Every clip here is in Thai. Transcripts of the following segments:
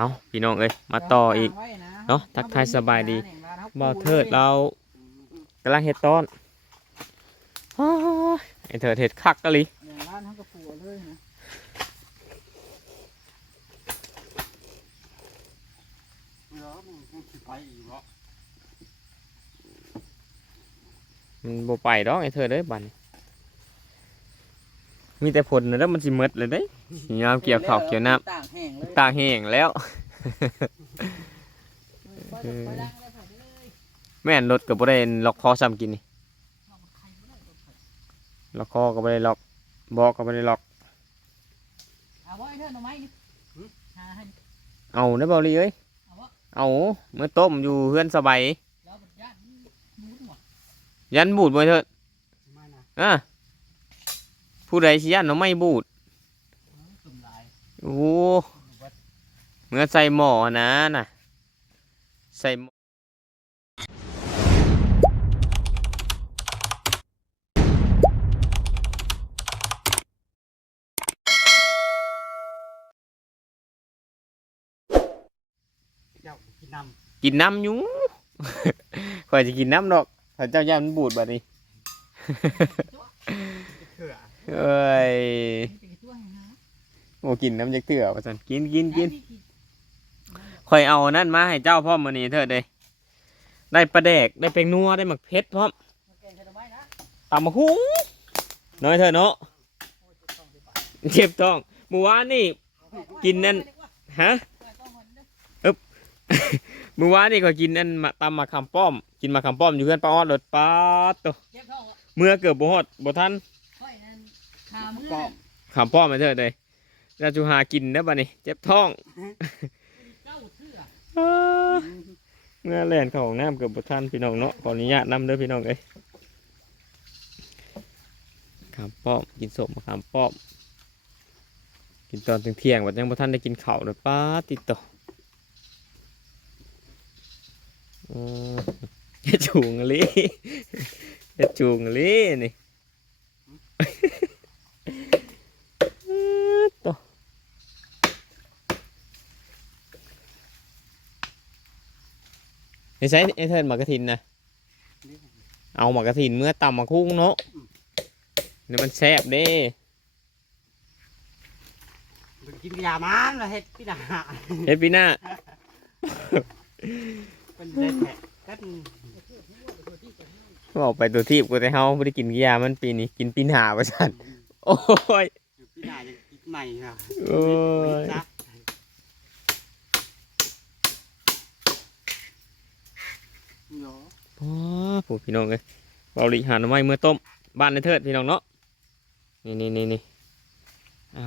เอาพี่น้องเอ้ยมาต่ออีกเนาะทักทายสบายดีบ่าเทิดเรากำลังเฮ็ดต้นโอ้ยไอ้เถิดเฮ็ดคักกะลิเนี่ยร้านทั้งกระปัวยนะเดี๋ยวมึงยังสิไปอีกเหรอมันบ่ไปดอกไอ้เถิดเด้บันมีแต่ผลนะแล้วมันสิหมดเลยเด้ ยสิยามเกี่ยวข้าวเกี่ยวน้ต่างแห้งเลยำตาแห้งแล้วไปเถอะไปล้างเลยค่ะเด้อแม่นรถก็บ่ได้ล็อกคอซ้ำกินนี่เอามาไข่บ่ได้ตัวไข่ล็อกคอก็บ่ได้ล็อกบอกก็บ่ได้ล็อก เอาไว้เถอะหน่อไม้นี่หาให้ เอาเด้อเบาลีเอ้ยเอาวะเอาเมื่อต้มอยู่เฮือนสบายแล้วบัดญาติมูดหมดยันบูดบ่เถิดไม่นะอะผู้ใดสิยันเนาะไม่บูดตุ่มลาย โอ้โหเมื่อใส่หม้อนะน่ะ ใส่หม้อเจ้ากินน้กินน้ำอยู่ข่อยจะกินน้ำดอกถ้าเจ้าย่านมันบูดบัดนี้ำเถื่อเอ้ย มีแต่ตัวให้หา โอ้กินน้ำจักเถื่อว่าซั่นกินกินกินได้ที่ข่อยเอาอันนั่นมาให้เจ้าพร้อมมื้อนี้เถิดเด้ได้ปลาแดกได้เป็งนัวได้หมักเพชรพร้อมมาแกงใส่หน่อไม้นะตำมะฮุ้งน้อยเถิดเนาะโอ้ยจะต้องไปปะเจ็บท้องเมื่อวานนี่กินนั่นฮะต้องมันเด้อเมื่อวานนี่ก็กินอันมะตำมะขามป้อม กินมะขามป้อมอยู่เพื่อนป้าออดรถป้าดตัวเจ็บท้องอะเมื่อเกือบบ่ฮอดบ่ทันค่อยนั่นขามือป้อนั่มนขามป้อมมาเถิดเลย ราจูหากินนะบัดนี้เจ็บท้องเจ้าเทื่ออ้าเมื่อแล่นเข้าห้องน้ำเกือบบ่ทันพี่น้องเนาะขออนุญาตนำเด้อพี่น้องเอ้ยขามป้อมกินสมมะขามป้อม กินตอนถึงเที่ยงๆบัดยังบ่ทันได้กินข้าวเลยป้าดติดต่ออืมเฮ็ดจูงอะลิเฮ็ดจูงอะลินี่ ต่อ นี่ใช้ไอ้เทิร์นหมากกระถินนะเอาหมากกระถินเมื่อตำหมากคุ้งเนาะนี่มันแซ่บเด้มึงกินยามันละเฮ็ดพี่นาเฮ็ดปีหน้าเป็นได้แท้กันบอกไปตัวทีบกูแต่เฮาไม่ได้กินกี่ยามันปีนี้กินปีหน้าว่าซั่นโอ้ยพี่นาจะกินใหม่ค่ะโอ้ย จ้ะ เนาะอ๋อผู้พี่น้องเอ้ยเบาหลีหาหน่อไม้เมื่อต้ม บ้านในเทิดพี่น้องเนาะ นี่นี่นี่นี่เอา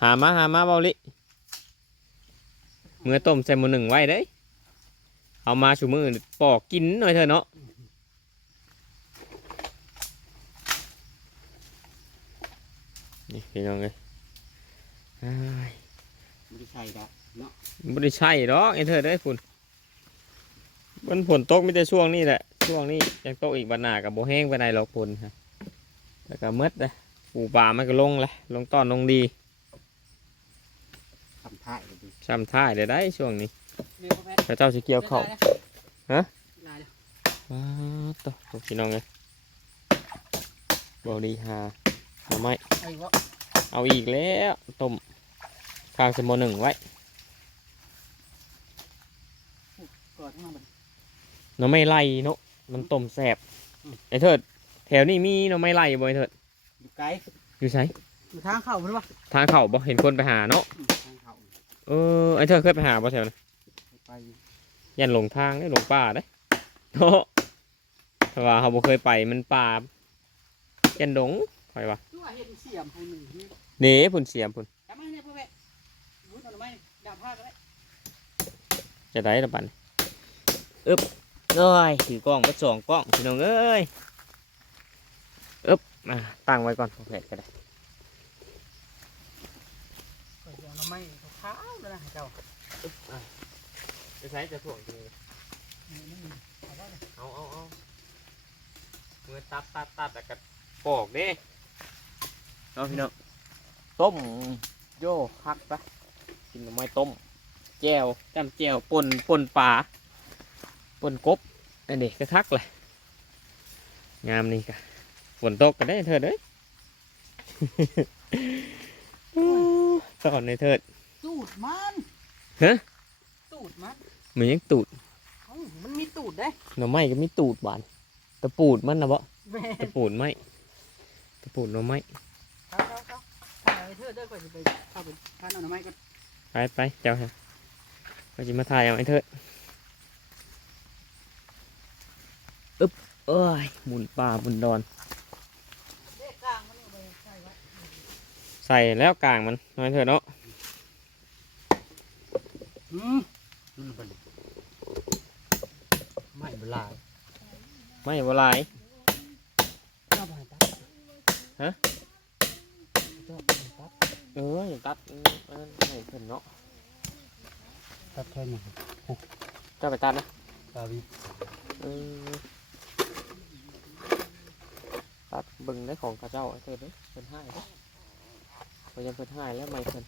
หามาหามาเบาหลีเมื่อต้มใส่หมือหนึ่งไว้เด้ยเอามาชูมือปอกกินหน่อยเถอะเนาะนี่พี่น้องเอ้ยอ้ายไม่ได้ใช่ดอกเนาะไม่ได้ใช่หรอกไอ้เธอได้ยฝุ่น มันฝนตกไม่แต่ช่วงนี้แหละ ช่วงนี้ยังตกอีกบันหนากับโบแห้งไปไหนหรอกฝนฮะแล้วก็หมืดเลยปูป่ามันก็ลงเลยลงต้อนลงดีทำท่าเลยดิช้ำท่ายเลยได้ช่วงนี้เรียกว่าแพทย์พระเจ้าสิเกี่ยวเขาฮะลายเลยว้าวต่อพี่น้องเลยบอดีหาหน่อไม้ไอ้วะเอาอีกแล้วต้มข้างสมอหนึ่งไว้กอดข้างหลังบัด หน่อไม้ไล่เนาะมันต้มแสบไอ้เถิดแถวนี้มีหน่อไม้ไล่บ่ไอ้เถิดอยู่ไกลอยู่ไสอยู่ทางเข้ามันวะทางเขาบ่เห็นคนไปหาเนาะอืมทางเขาเออไอ้เธอเคยไปหาบ่แถวนั้นไปยันหลงทางได้หลงป่าได้เนาะแต่ว่าเขาบ่เคยไปมันป่ายันดงคอยว่าตัวเห็นเสียมผู้หนึ่งนี่เน่พุ่นเสียมพุ่นจำไม่ได้พ่อแม่รู้ทำไมดาบผ้าก็ได้จะได้ละบันอึ๊บ เอ้ยถือกล้องไปสองกล้องพี่น้องเอ้ยอึ๊บอะตั้งไว้ก่อนพอแผดก็ได้ก็จะเอาไม้ขาวๆนั่นนะให้เจ้าจะใช้จะถ่วงทีเอาเอาเอาเมือตัดตัดตัดแล้วก็ปอกด้เนาะพี่น้องต้มโย่คักปะกินหน่อไม้ต้มแจวจำแจวปนปนปลา ปนกบอันนี้ก็คักเลยงามนี่กะฝนตกกันได้เถิดเด้ยสอนในเถิดตูดมันฮะตูดมันเหมือนยังตูดเอ้ามันมีตูดได้หน่อไม้ก็มีตูดหวานตะปูดมันนะบ่แม่ตะปูดไม้ตะปูดหน่อไม้เขาเขาเขาถ่ายไว้เธอเด้อก่อนจะไปเข้าไปทานเอาหน่อไม้ก่อนไปไปเจ้าฮะก็จะมาถ่ายเอาไอ้เถิด อึ๊บเอ้ยหมุนป่าหมุนดอนเลขกลางมันเอาไปใส่ไว้ใส่แล้วกลางมันน้อยเถอะเนาะอืมอืมเป็นไม่เวลาไม่บ่หลายเอาไปตัดฮะเอาไปตัดเอออย่าตัดเออเออให้เพิ่นเนาะตัดแค่นี้เจ้าไปตัดนะตาวิเออตัด เบิ่งได้ของข้าเจ้าไอ้เถิดเด้อเพิ่นให้เด้อพอยังเพิ่นให้แล้วไม่เพิ่น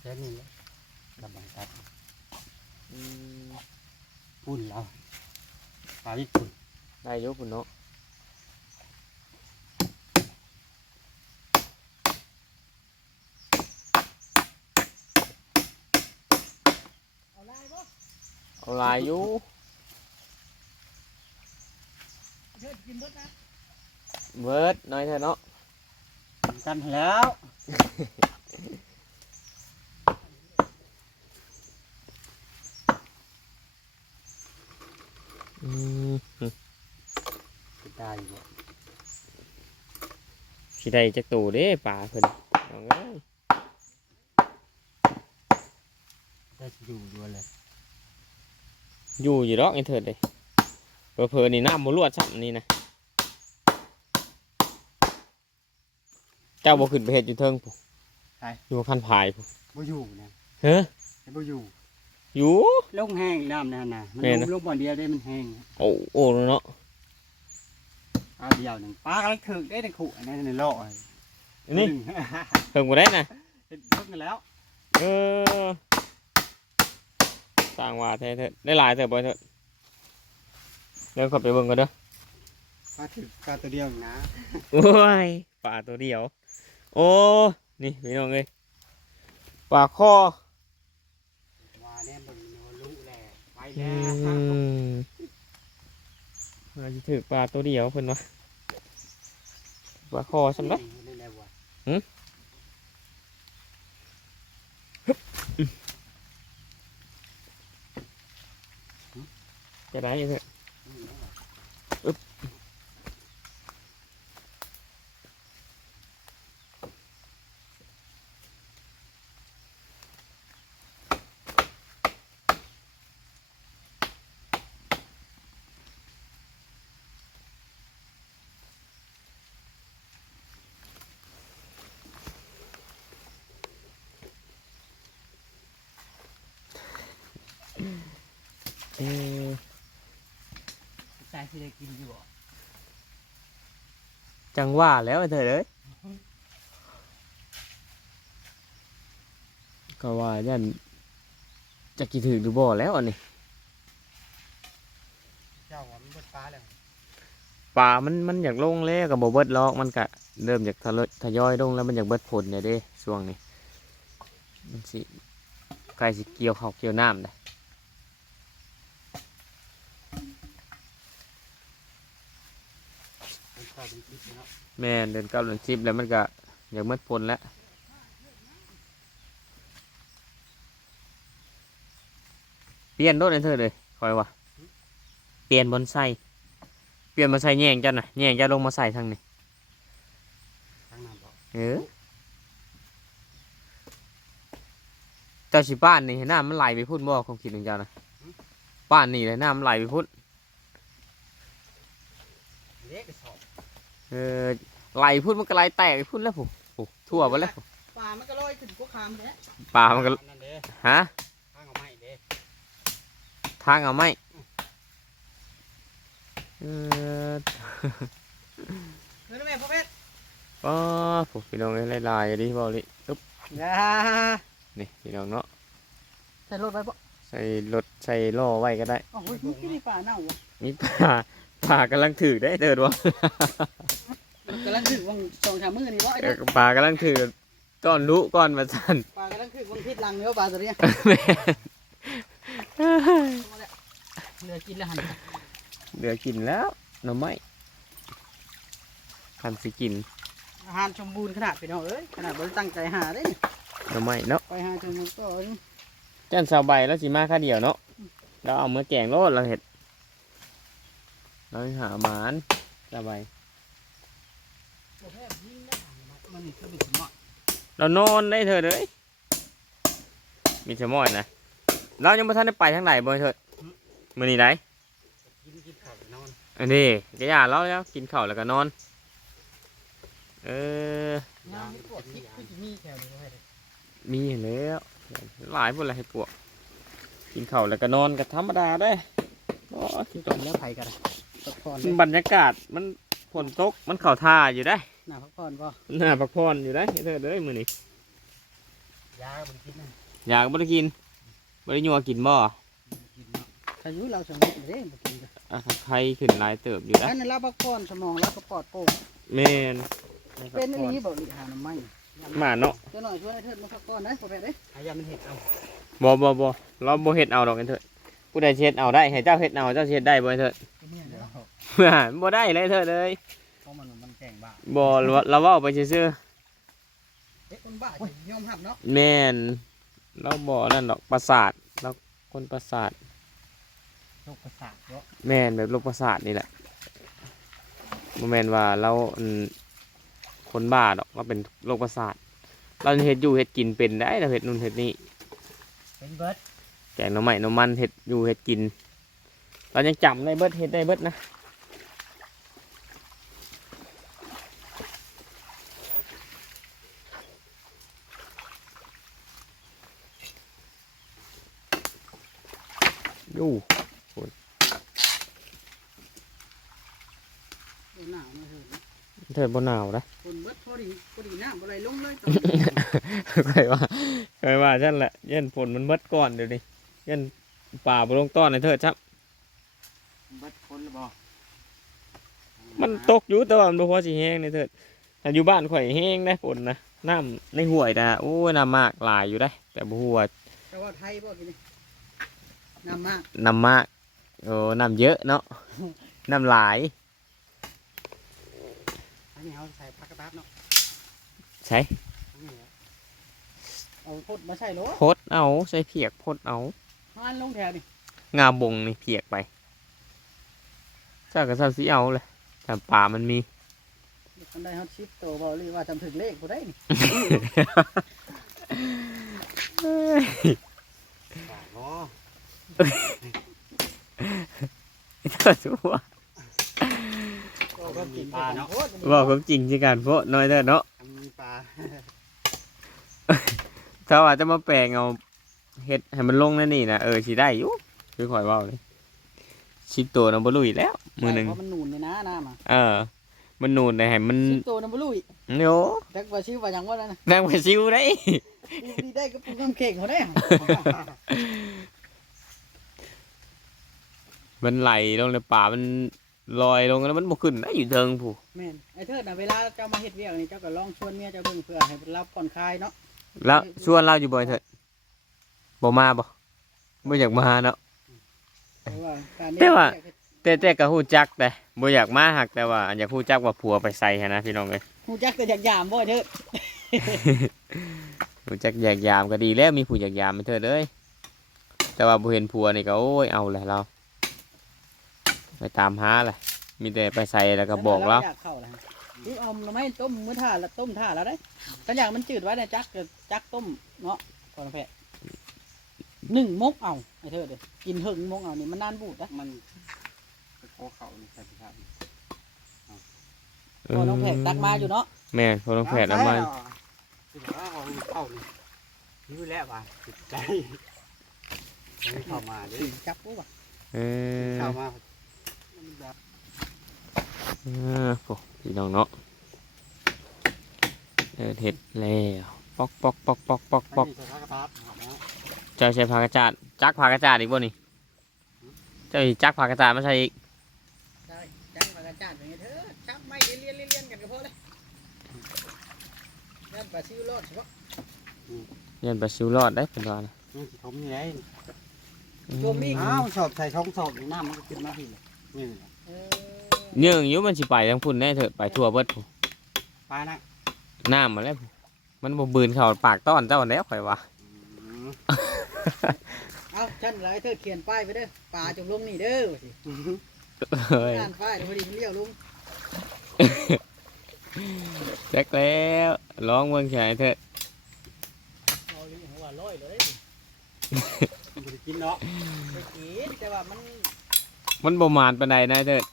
แค่นี้แหละกำลังตัดอืมปุ่นแล้วตาวิปุ่นได้อยกพุ่นเนาะเอาลายบ่เอาหลายอยู่เธอกินเบิดนะ เบิดน้อยเถอะเนาะกันแล้วอืมตายอยู่สิได้จักตูเด้ป่าเพิ่นน้องเอ้ยได้อยู่ด้วยเลยอยู่อยู่ดอกไอ้เถิดเลยเผลอๆนี่น้ำบ่รวดซ้ำนี่นะ เจ้าบ่ขึ้นไปเฮ็ดอยู่เทิงผู้อยู่คันผายผู้บ่อยู่นะเฮ้อบ่อยู่อยู่ ลงแห้งน้ำนั่นน่ะมันแม่นลนะ งลงบ่อนเดียวได้มันแห้งโอ้โอ้เนาะเอาเดียวหนึ่งปลากำลังถึกได้ในขู่อันนั้นในโลกอันนี่เพิ่งบ่ได้นะเป็นทึกกันแล้วเออสร้างว่าแท้เถิดได้หลายเถิดบ่เถิดเดี๋ยวเขับไปเบิ่งกันเด้อปลาถึกปลาตัวเดียวนะโอ้ย ปลาตัวเดียว โอ้นี่พี่น้องเอ้ยปลาคอว่าเนี่ยมันรู้แหละไปอืแล้วมเราจะถือปลาตัวเดียวเพิ่นวะปลาคอฉันเนาะนี่แหละว่ะจะได้เถอะ เออ ใส่ที่ได้กินอยู่บ่จังว่าแล้วไอ้เถอะเลยก็ว่ายันจะกี่ถือหรือบ่แล้วอันนี้เจ้าว่ามันเบิดปลาแล้วปลามันมันอยากลงแล้วกับบ่เบิดลอกมันก็เริ่มจากทะเลทยอยลงแล้วมันอยากเบิดผลเนี่ยเด้ช่วงนี้มันสิใกล้สิเกี่ยวข้าวเกี่ยวน้ำได้มันเข้าเป็นพิษเนาะ แม่นเดินเก้าเดินสิบแล้วมันก็อยากเบิดผลแล้วเปลี่ยนรถเลยเธอเลยคอยว่าเปลี่ยนบอนไซเปลี่ยนมาใส่แยงจ้ะนะแยงจะลงมาใส่ทางนี้ทั้งนั้นบอกเออเจ้าสิบ้านนี่เห็นน้ำมันไหลไปพุ่นบ่ของคิดของเจ้านะบ้านนี่เลยน้ำมันไหลไปพุ่นเล็กกระสอบ เออไหลพุ่นมันก็ไหลแตกไปพุ่นแล้วผมทั่วไปแล้วผมปลามันก็ลอยขึ้นพวกคามแท้ปลามันก็นั่นเด้ฮะข้างเอาไม้เด้ทางเอาไหมเออเฮ้ยแม่พ่อเพชรป้าผมพี่น้องเอ้ยลายๆดิบอลิอึ๊บยานี่พี่น้องเนาะใส่รถไว้บ่ใส่รถใส่ล้อไว้ก็ได้อ๋อเฮ้ยนี่นี่ป่าเน่าว่ะมีปลาปลากำลังถือได้เดินวะ กำลังถึงวังสองชามมือนี่บ่ไอ้เอเด้อปลากำลังถือก้อนรู้ก้อนมาสั่นปลากำลังถึงวังทิศลังเนื้อปลาตัวเนี้ยแม่เหลือกินแล้วหันเดือกินแล้วหน่อไม้ทันสิกิน อาหารสมบูรณ์ขนาดพี่น้องเอ้ยขนาดบ่ได้ตั้งใจหาเด้นี่หน่อไม้เนาะไปหาจนมันก็จันสาวใบแล้วสิมาค่าเดียวเนาะเราเอามื่อแกงโลดเราเห็ดเราหาหมานสาวใบ มั นนี่คือบิดหมอดเรานอนได้เถอะเลยมีเทมอยนะเรายังไม่ทันได้ไปทางไหนบ่เถอะมือนี้ไหนกินกินข้าวนอนอันนี้กระยาเราแล้วกินข้าวแล้วก็นอน เอองานที่ปวดที่คือสิมีแถวนี้ไว้เลยมีแล้วหลายพวกอะไรให้ปวก กินข้าวแล้วก็นอนก็ธรรมดาได้โอ้ยที่ตรงแล้วไผกันพักผ่อนเลยบรรยากาศมันฝนตกมันเข่าท่าอยู่ได้ หน้าพักผ่อนบ่หน้าพักผ่อนอยู่ได้เธอเด้ยมือนี้ยาบนกินนะอยากบ่ได้กินบ่ได้ยัวกินบ่กินเนาะอายุเราสมองเด้บ่กินกันอะใครขึ้นหลายเติบอยู่ได้อันนั้นเราพักผ่อนสมองเราก็ปลอดโปร่งแม่นเป็นอันนี้บ่อีหาน้ำมันหมาเนาะเจ้าหน่อยช่วยให้เทิดมาพักผ่อนนะบ่แพ้เด้อายามันเห็ดเอาบ่บ่บ่เราบ่เฮ็ดเอาดอกกันเถอะผู้ใดสิเฮ็ดเอาได้ให้เจ้าเฮ็ดเอาเจ้าสิเฮ็ดได้บ่เถอะเนี่ยเด้อบ่ได้เลยเถอะเลย บ้าบ่เราเว้าไปซื่อเอ๊ะคนบ้าจะยอมรับเนาะๆแม่นเราบ่นั่นดอกประสาทเราคนประสาท โรคประสาทเนาะแม่นแบบโรคประสาทนี่แหละบ่แม่นว่าเราอืมคนบ้าดอกเราเป็นโรคประสาท เราเฮ็ดอยู่เฮ็ดกินเป็นได้เราเฮ็ดนู่นเฮ็ดนี่ เป็นเบิร์ดแกงหน่อไม้หน่อมันเฮ็ดอยู่เฮ็ดกิน เรายังจำได้เบิดเฮ็ดได้เบิดนะ ดูหนาวมาเถิดเถิดบ่หนาวนะคนเบิดพอดีพอดีน้ำบ่ไหลลงเลยตอนเคยว่าเคยว่าฉันแหละเย็นฝนมันเบิดก่อนเดี๋ยวนี้เย็นป่าบ่ลงต้อนในเถิดครับเบิร์ดคนหรือเปล่ามันตกอยู่แต่ว่ามันบ่พอสิแห้งในเถิดถ้าอยู่บ้านข่อยแห้งนะฝนนะน้ำในห้วยนะโอ้ยน้ำมากหลายอยู่ได้ แต่บ่ฮู้ว่าแต่ว่าไทยบ่กิน นี่น้ำมากน้ำมากโอ้น้ำเยอะเนาะน้ำหลาย อันนี้เขาใส่ผักกระตับเนาะใช้อันนี้แหละเอาพดมาใส่โลพดเอาใส่เพียกพดเอาฮานลงแถวนี่งาบงนี่เพียกไปเจ้าก็เจ้าสิเอาเลยแต่ป่ามันมีคนได้ฮอตชิปโตบ่หรือว่าจำถึงเลขบ่ได้นี่ปากเนาะ เจ้าสัวก็กินปลาเนาะบอกความจริงที่การโพดน้อยเด้อเนาะอันมีปลาถ้าว่าจะมาแปลงเอาเฮ็ดให้มันลงนั่นนี่นะเออสิได้อยู่คือข่อยเว้าเลยชิปตัวน้ำบลุยแล้วมือหนึ่งเพราะมันหนุนนี่นะน้ำอะเออ มันนูนเลยให้มันชิปโตน้ำบ่ลุยโยจักว่าชื่อว่าหยังว่านั่นน่ะนั่งไปซิวได้ ปูดีได้ก็ปูน้ำเข่งเขาได้ มันไหลลงในป่ามันลอยลงแล้วมันบ่ขึ้นได้อยู่เทิงผู้แม่นไอ้เทิดน่ะเวลาเจ้ามาเฮ็ดเวียกนี่เจ้าก็ลองชวนเมียเจ้าเบิ่งเพื่อให้รับผ่อนคลายเนาะแล้วชวนเราอยู่บ่อยเถิดบ่มาบ่บ่อยากมาเนาะ เพราะว่าการแต่ว่าแต่แต่ก็ฮู้จักแต่บ่อยากมาหักแต่ว่าอยากฮู้จักว่าผัวไปใส่หั้นนะพี่น้องเอ้ยฮู้จักแต่อยากยามบ่ไอ้เทิดฮู้จักแยกยามก็ดีแล้วมีผู้อยากยามมันเถิดเอ้ยแต่ว่าบ่เห็นผัวนี่ก็โอ้ยเอาแหละเรา ไปตามหาแหละมีแต่ไปใส่แล้วก็บอกเราอยากเข้าแล้วนี่เอาหน่อไม้ต้มมื้อท่าละต้มท่าแล้วได้ถ้าอยากมันจืดไว้เนี่ยจักก็จักต้มเนาะก่อนแพะหนึ่งมกเอาไอ้เทิดเด้อกินหึงมกเอานี่มันนานบูดนะมันไปโคเขานี่ใส่ผิดพลาดพอน้องแพะตักมาอยู่เนาะแม่นพอต้องแผดน้ำมันคือว่าเอาเข้านี่นี่แหละว่ะจิตใจไม่เข้ามาเด้จับปุ๊บอะเออเข้ามามันแบบ เออโอ้พี่น้องเนาะเออเห็ดแล้วปอกปอกปอกปอกปอกปอกอันนี้ใส่ผักกระตับเนาะเจ้าใช้พากระจาดจักพากระจาดอีกบ่นี่เจ้าสิจักพากระจาดมาใช่อีกได้จังมากระจาดอย่างเงี้ยเถอะชักไม่เลียนเลียนเลียนกันก็พอเลยยันปลาซิวรอดเฉพาะยันปลาซิวรอดได้เพิ่นว่านะนี่สิทมนี่ไงโจมอีกอ้าวสอบใส่ช่องสอบนี่น้ำมันก็ขึ้นมาพี่เลยนี่แหละ เออเนื่องอยู่มันสิไปทางพุ่นแน่เถิดไปทั่วเบิดพุ่นปลานะน้ำมาแล้วพุ่นมันบ่บืนเข้าปากต้อนเจ้าแล้วข่อยว่าอืมเอาฉันไรเธอเขียนป้ายไปเด้อปลาจงลงนี่เด้อสิเฮ้ยงานป้ายเดี๋ยวพอดีมันเลี้ยวลงแจ็คแล้วร้องเบิ่งใช่เถิดเอาอยู่หัวร้อยเลยบ่ได้กินเนาะไปกินแต่ว่ามันมันบ่มานปานใดนะเถิด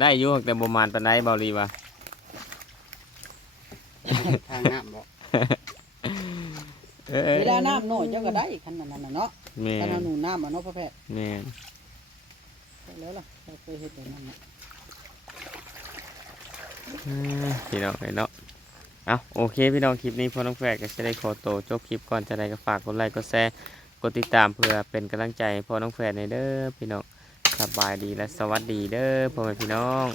ได้อยู่แต่บ่มานปานใดเบาลีว่าทางน้ำบ่เอ้ยเวลาน้ำน้อยเจ้าก็ได้ขนาดนั้นน่ะเนาะแม่ขนาดนหนูน้ำอะเนาะพ่อแพทย์แม่นใช่แล้วล่ะเราเคยเห็นแต่นั้นน่ะอ่าพี่น้องเอ้ยเนาะเอาโอเคพี่น้องคลิปนี้พอน้องแฝดก็จะได้ขอโตวจบคลิปก่อนจะได้ก็ฝากกดไลค์กดแชร์กดติดตามเพื่อเป็นกำลังใจให้พอน้องแฝดในเด้อพี่น้อง สบายดีและสวัสดีเด้อพ่อแม่พี่น้อง